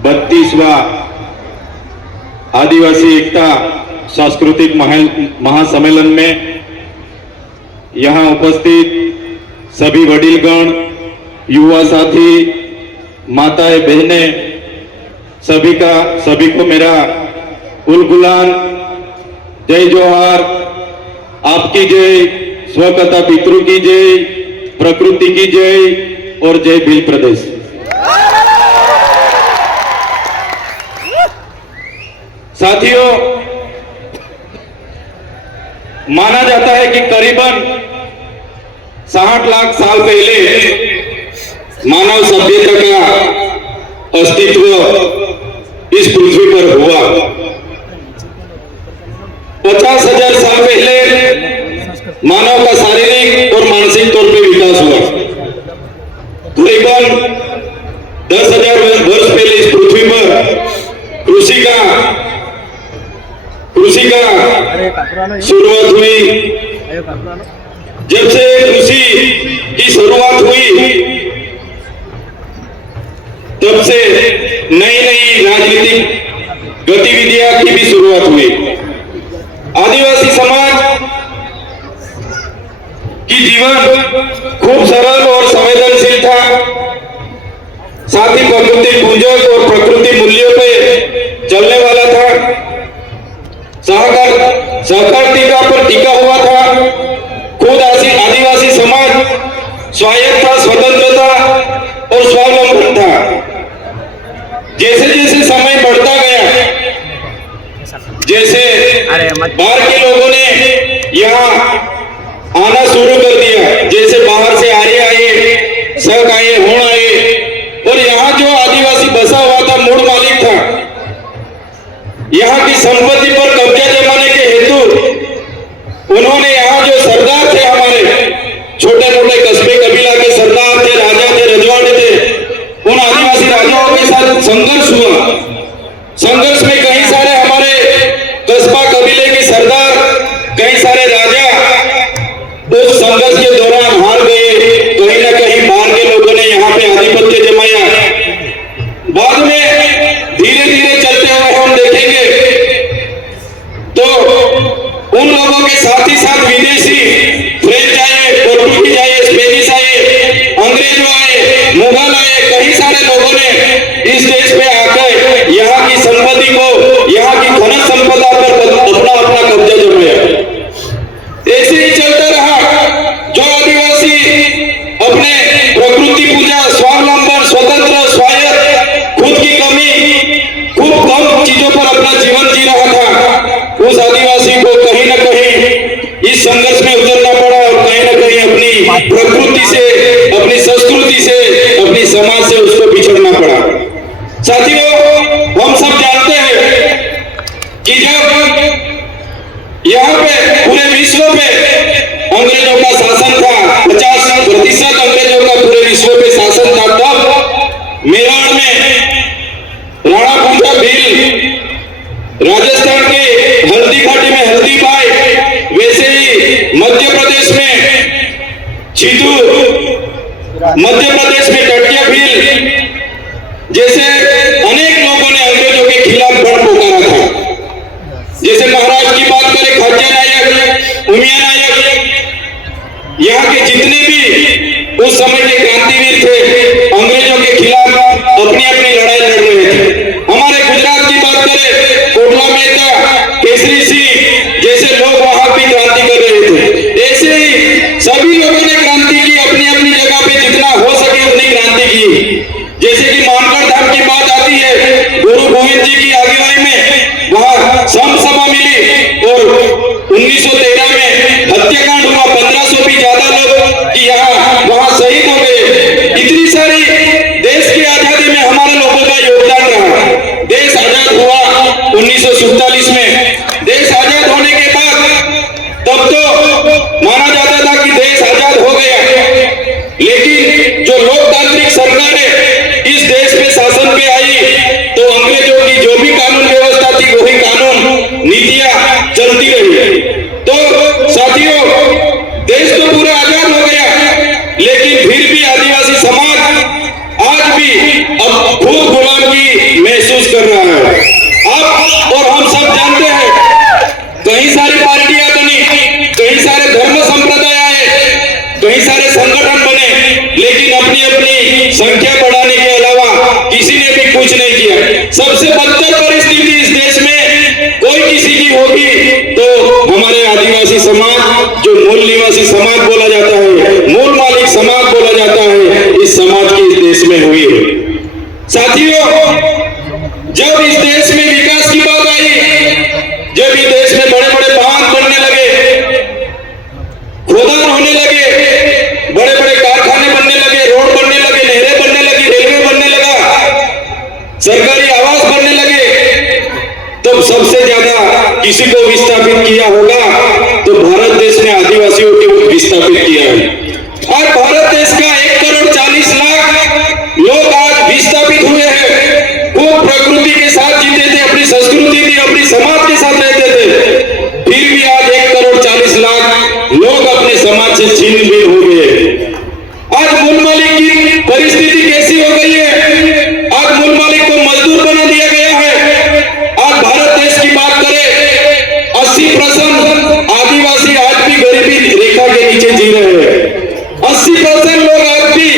32वां आदिवासी एकता सांस्कृतिक महासम्मेलन में यहाँ उपस्थित सभी वडीलगण, युवा साथी, माताएं, बहनें, सभी को मेरा उलगुलान, जय जोहार, आपकी जय, स्वकथा पितृ की जय, प्रकृति की जय और जय भील प्रदेश। साथियों, माना जाता है कि करीबन 60 लाख साल पहले मानव सभ्यता का अस्तित्व इस पृथ्वी पर हुआ। 50,000 साल पहले मानव का शारीरिक और मानसिक तौर पर विकास हुआ। करीबन 10,000 वर्ष पहले इस पृथ्वी पर कृषि का शुरुआत हुई। जब से कृषि की शुरुआत हुई तब से नई नई राजनीतिक गतिविधियां की भी शुरुआत हुई। आदिवासी समाज की जीवन खूब सरल और संवेदनशील था। साथ ही प्रकृति पूजक और प्रकृति मूल्यों पे चलने वाला था। सहकारिता पर टिका हुआ था। खुद आदिवासी समाज स्वायत्त था, स्वतंत्रता और स्वावलंबन था। जैसे जैसे समय बढ़ता गया, जैसे बाहर के लोगों ने यहाँ आना शुरू कर दिया, जैसे बाहर से आर्य आए, शक आए, होड़ आए, और यहाँ जो आदिवासी बसा हुआ था, मूल मालिक था, यहाँ की संपत्ति पर कब्जा जमाने के हेतु उन्होंने यहाँ जो सरदार थे, हमारे छोटे मोटे कस्बे कबीला के सरदार थे, राजा थे, रजवाड़े थे, उन आदिवासी राजाओं के साथ संघर्ष हुआ। संघर्ष में कई सारे हमारे कस्बा कबीले के सरदार, कई सारे राजा उस संघर्ष के दौरान हार गए। कहीं ना कहीं बाहर के लोगों ने यहाँ पे आधिपत्य जमाया। बाद में धीरे धीरे चलते हुए हम देखेंगे तो उन लोगों के साथ ही साथ विदेशी फ्रेंच आए, पोर्टुगीज आए, स्पेनिश आए, अंग्रेज आए, मुगल आए, कई सारे लोगों ने इस देश पे आकर यहाँ की संपत्ति को, यहाँ की खनिज संपदा पर अपना अपना कब्जा जमाया। ऐसे ही चलता रहा। जो आदिवासी अपने प्रकृति पूजा, स्वावलंबन, स्वतंत्र, स्वायत्त, खुद की कमी, खूब कम चीजों पर अपना जीवन जी रहा था, उस आदिवासी को कहीं ना कहीं इस संघर्ष में उतरना पड़ा और कहीं ना कहीं अपनी प्रकृति से, अपनी संस्कृति से, अपनी समाज से उसको बिछड़ना पड़ा। साथियों, हम सब जानते हैं कि जब यहाँ पे पूरे विश्व पे अंग्रेजों का शासन था, 50% अंग्रेजों का पूरे विश्व पे शासन था, तब मेवाड़ में राणा पूजा भील, राजस्थान के हल्दी घाटी में हल्दी बाई, वैसे ही मध्य प्रदेश में छिदू, मध्य प्रदेश में टटिया भील, जैसे अनेक लोगों ने अंग्रेजों के खिलाफ बड़ पुकारा था। जैसे महाराष्ट्र की बात करें, खाज्या नायक, उमिया नायक, यहाँ के जितने भी उस समय के क्रांतिवीर थे, अंग्रेजों के खिलाफ अपनी अपनी लड़ाई लड़ रहे थे। हमारे गुजरात की बात करें, कोटला मेहता, केसरी सिंह जैसे लोग वहां भी क्रांति कर रहे थे। ऐसे ही सभी लोगों ने क्रांति की, अपनी अपनी जगह पे जितना हो सके उतनी क्रांति की। जैसे कि मानगढ़ धाम की बात आती है, गुरु गोविंद जी की अगुवाई में वहां सभा मिली और 1913 में हत्याकांड हुआ। 1500 भी ज्यादा लोग कि यहाँ वहां शहीद हो गए। इतनी सारी देश की आजादी में हमारे लोगों का योगदान रहा। देश आजाद हुआ 1947 में। देश आजाद होने के बाद तब तो माना जाता था कि देश आजाद हो गया, लेकिन जो लोकतांत्रिक सरकारें इस देश में शासन पे आई तो अंग्रेजों की जो भी कानून व्यवस्था थी वही कानून नीतियां चलती रही। तो साथियों, सबसे बदतर परिस्थिति इस देश में कोई किसी की होगी तो हमारे आदिवासी समाज, जो मूल निवासी समाज बोला जाता है, मूल मालिक समाज बोला जाता है, इस समाज की इस देश में हुई है। साथियों, जब इस देश में विकास की बात आई, जब इस देश में बड़े बड़े बांध बनने लगे, खोदान होने लगे, बड़े बड़े कारखाने बनने लगे, रोड बनने लगे, नहरें बनने लगी, रेलवे बनने लगा, सरकारी आवास बनने लगे, तो सबसे ज्यादा किसी को विस्थापित किया होगा तो भारत देश ने आदिवासियों को विस्थापित किया है। और भारत देश का 1,40,00,000 लोग आज विस्थापित हुए हैं। वो प्रकृति के साथ जीते थे, अपनी संस्कृति थी, अपनी समाज के साथ रहते थे, फिर भी आज 1,40,00,000 लोग अपने समाज से छिन्न भिन्न हो गए। आज मूल मालिक की परिस्थिति कैसी हो गई है? आज मूल मालिक को मजदूर बना दिया गया है। आज भारत देश की बात करें, 80% आदिवासी आज भी गरीबी रेखा के नीचे जी रहे हैं। 80% लोग आज भी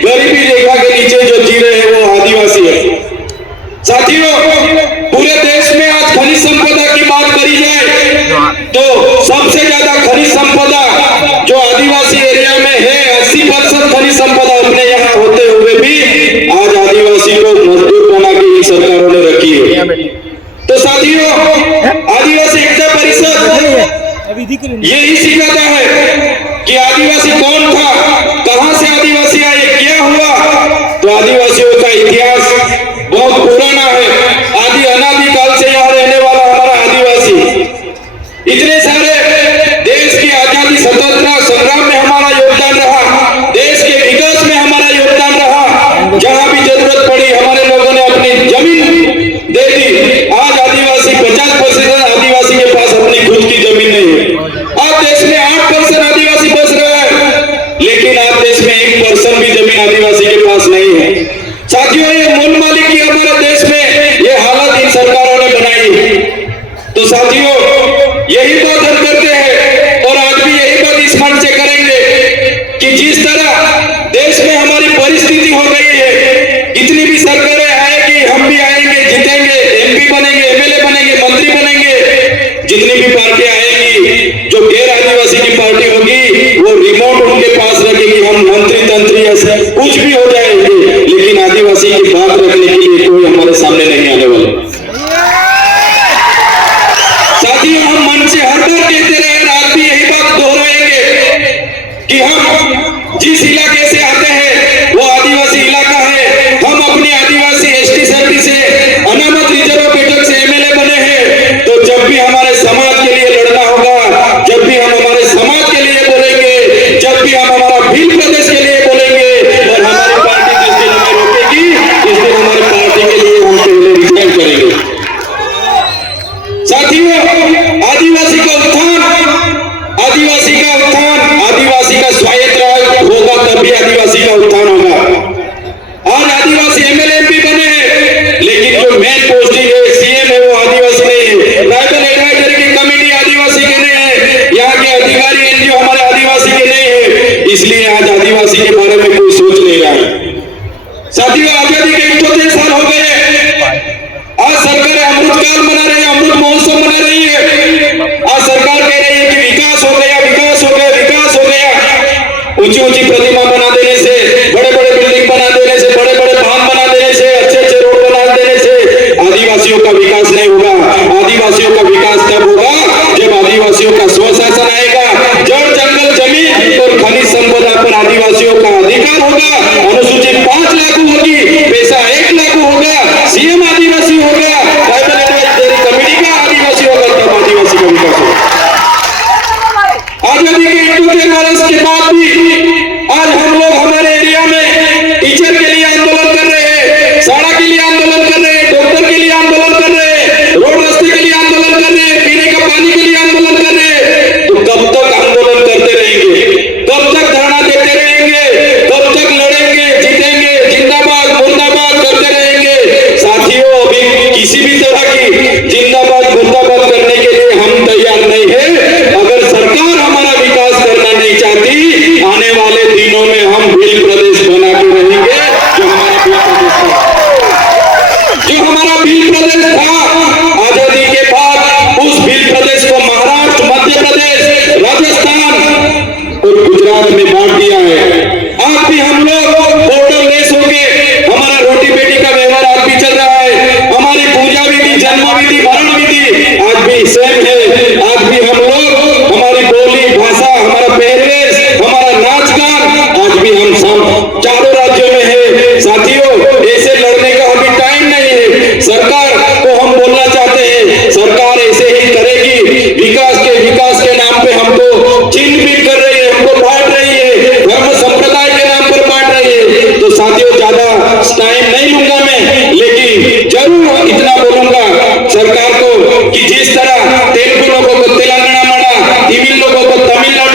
गरीबी रेखा के नीचे जो जी रहे हैं वो आदिवासी है। साथियों, पूरे देश में आज खनिज संपदा की बात करी जाए तो सबसे ज्यादा खनिज संपदा जो आदिवासी एरिया में है, 80% खनिज संपदा अपने यहाँ होते हुए भी आज आदिवासी को मजदूर बना के इन सरकारों ने रखी है। तो साथियों, आदिवासी एकता परिषद यही सिखाता है कि आदिवासी कौन था, कहां से आदिवासी आए, क्या हुआ। तो आदिवासियों का इतिहास बहुत पुराना है। आदि अनादि काल से यहाँ रहने वाला हमारा आदिवासी, इतने सारे देश की आजादी स्वतंत्रता संग्राम में हमारा योगदान रहा, देश के विकास में हमारा योगदान रहा। जहां भी जरूरत पड़ी हमारे लोगों ने अपनी जमीन दे दी। आज आदिवासी 50% आदिवासी के पास अपनी खुद की जमीन नहीं है। आज देश में 8% आदिवासी बस रहा है, लेकिन आज देश में 1% भी जमीन आदिवासी के पास नहीं है। साथियों, ये मूल मालिक की हमारे देश में ये हालत इन सरकारों ने बनाई। तो साथियों, यही बात हम करते हैं और आज भी यही बात इस मंच से करेंगे कि जिस तरह देश में हमारी परिस्थिति हो गई है, जितनी भी सरकारें आएगी, हम भी आएंगे, जीतेंगे, एमपी बनेंगे, एमएलए बनेंगे, मंत्री बनेंगे, जितनी भी पार्टियां आएंगी, जो गैर आदिवासी की पार्टी होगी वो रिमोट उनके पास रखेगी, हम मंत्री तंत्री ऐसे कुछ भी हो जाएंगे, लेकिन आदिवासी की बात रखने के लिए कोई हमारे सामने नहीं आने वाला। साथियों, हम मन से हर बार कहते रहे, आज भी यही बात दोहराएंगे कि हम जिस इलाके से आते हैं वो आदिवासी इलाका है। हम अपनी आदिवासी एसटी सर्टी से अनामत रिजर्व बैठक से एमएलए बने हैं। तो जब भी हमारे समाज के लिए लड़ना होगा, जब भी हम हमारे समाज के लिए बोलेंगे, जब भी हम हमारा भील प्रदेश के लिए बोलेंगे और हमारी पार्टी जिस दिन हमें रोकेगी, इस दिन हमारी पार्टी के लिए हम पहले रिजाइन करेंगे। साथियों, आदिवासी का उत्थान, आदिवासी का उत्थान, आदिवासी का स्वायत्त होगा तभी आदिवासी का उत्थान होगा। आज आदिवासी एमएलए एमपी बने हैं, लेकिन जो मेन पोस्टिंग है, सीएम है, वो आदिवासी नहीं है। ट्राइबल एडवाइजरी की कमेटी आदिवासी के नहीं है, यहाँ के अधिकारी एनजीओ हमारे आदिवासी के नहीं है, इसलिए आज आदिवासी के बारे में कोई सोच नहीं रहा है। साथियों, आजादी के 78 साल हो गए, आज सरकार अमृतकाल मना रही है, अमृत महोत्सव मना रही है। आज सरकार कह रही है कि विकास हो गया, विकास हो गया, विकास हो गया। ऊंची ऊंची प्रतिमा बना देने से, बड़े बड़े बिल्डिंग बना देने से, बड़े बड़े बांध बना देने से, अच्छे अच्छे रोड बना देने से आदिवासियों का विकास नहीं होगा। आदिवासियों का विकास तब होगा जब आदिवासियों का स्वशासन आएगा, जब जंगल जमीन और खनिज संपदा पर आदिवासियों का अधिकार होगा, अनुसूचित 5 लागू होगी, पैसा 1 लागू होगा, सीएम आदिवासी होगा, ट्राइबल एडवाइजरी कमेटी का आदिवासी होगा, तब आदिवासी का विकास होगा। आजादी के 78 वर्ष के बाद भी आज हम लोग हमारे एरिया में टीचर के लिए आंदोलन कर रहे हैं, सड़क के लिए आंदोलन कर रहे हैं, डॉक्टर के लिए आंदोलन कर रहे हैं, रोड रास्ते के लिए आंदोलन कर रहे हैं, पीने का पानी के लिए आंदोलन कर रहे हैं। हमारी पूजा विधि, जन्म विधि, मरण विधि आज भी सेम है। आज भी हम लोग, हमारी बोली भाषा, हमारा पहरवेश, हमारा नाच गान आज भी हम सब चारों राज्यों में है। साथियों, ऐसे लड़ने का अभी टाइम नहीं है। सरकार को हम बोलना चाहते हैं, सरकार ऐसे ही करेगी। विकास के नाम पे हमको छीन-बीन कर रही है, हमको बांट रही है, धर्म संप्रदाय के नाम पर बांट रही है। तो साथियों, ज्यादा टाइम नहीं लूंगा मैं, लेकिन जरूर इतना बोलूंगा सरकार को कि जिस तरह तेलुगु लोगों को तेलंगाना माना, तमिल लोगों को तमिलनाडु